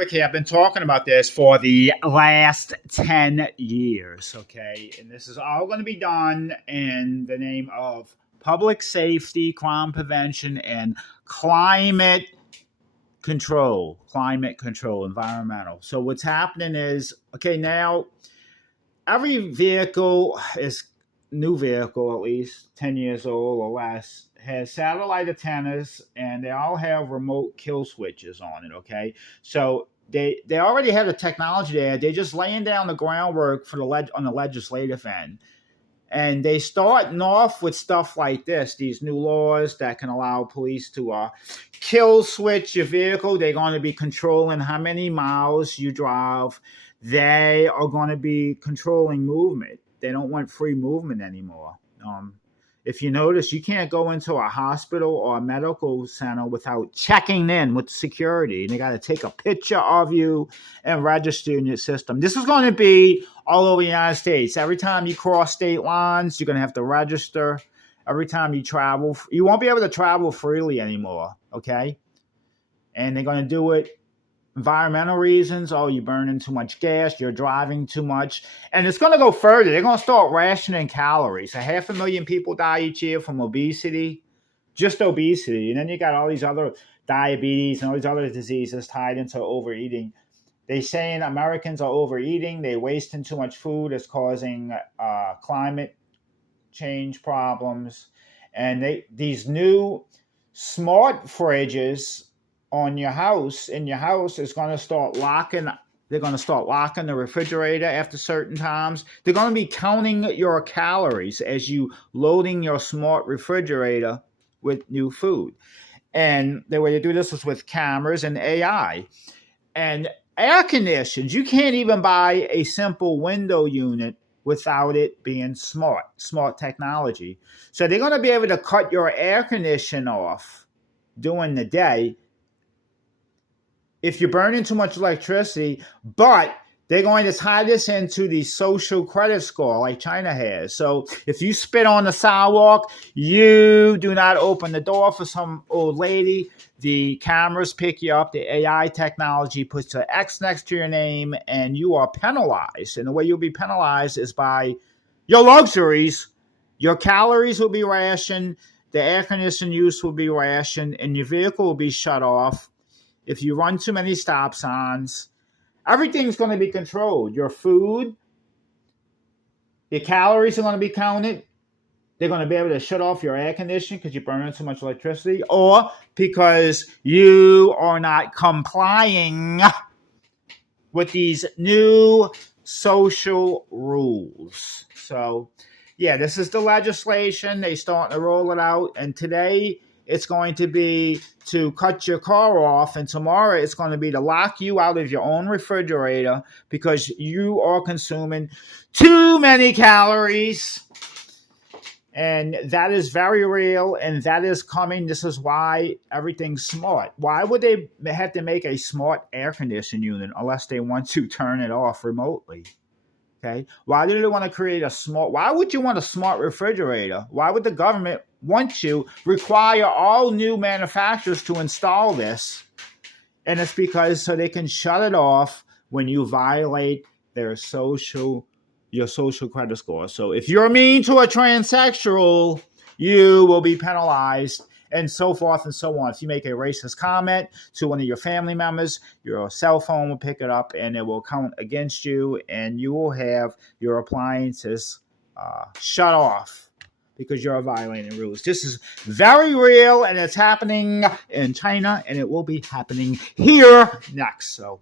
Quick here, I've been talking about this for the last 10 years, okay? And this is all going to be done in the name of public safety, crime prevention, and climate control, environmental. So what's happening is, okay, now every vehicle is, new vehicle at least 10 years old or less, has satellite antennas, and they all have remote kill switches on it, okay? So they already have the technology there. They're just laying down the groundwork for on the legislative end. And they starting off with stuff like this, these new laws that can allow police to kill switch your vehicle. They're going to be controlling how many miles you drive. They are going to be controlling movement. They don't want free movement anymore. If you notice, you can't go into a hospital or a medical center without checking in with security. And they got to take a picture of you and register in your system. This is going to be all over the United States. Every time you cross state lines, you're going to have to register. Every time you travel, you won't be able to travel freely anymore, okay? And they're going to do it environmental reasons. Oh, you're burning too much gas, you're driving too much. And it's going to go further. They're going to start rationing calories. 500,000 people die each year from obesity, just obesity. And then you got all these other diabetes and all these other diseases tied into overeating. They're saying Americans are overeating. They're wasting too much food. It's causing climate change problems. And these new smart fridges in your house is going to start locking. They're going to start locking the refrigerator after certain times. They're going to be counting your calories as you loading your smart refrigerator with new food. And the way to do this is with cameras and AI. And air conditions, you can't even buy a simple window unit without it being smart technology. So they're going to be able to cut your air condition off during the day if you're burning too much electricity, but they're going to tie this into the social credit score like China has. So if you spit on the sidewalk, you do not open the door for some old lady, the cameras pick you up, the AI technology puts an X next to your name, and you are penalized. And the way you'll be penalized is by your luxuries. Your calories will be rationed, the air conditioning use will be rationed, and your vehicle will be shut off. If you run too many stop signs, everything's going to be controlled. Your food, your calories are going to be counted. They're going to be able to shut off your air conditioning because you're burning too much electricity, or because you are not complying with these new social rules. So, yeah, this is the legislation. They're starting to roll it out. And today it's going to be to cut your car off, and tomorrow it's going to be to lock you out of your own refrigerator because you are consuming too many calories. And that is very real, and that is coming. This is why everything's smart. Why would they have to make a smart air conditioning unit unless they want to turn it off remotely? Okay. Why do they want to create why would you want a smart refrigerator? Why would the government want to require all new manufacturers to install this? And it's because so they can shut it off when you violate your social credit score. So if you're mean to a transsexual, you will be penalized, and so forth and so on. If you make a racist comment to one of your family members, your cell phone will pick it up and it will count against you, and you will have your appliances shut off because you're violating rules. This is very real, and it's happening in China, and it will be happening here next. So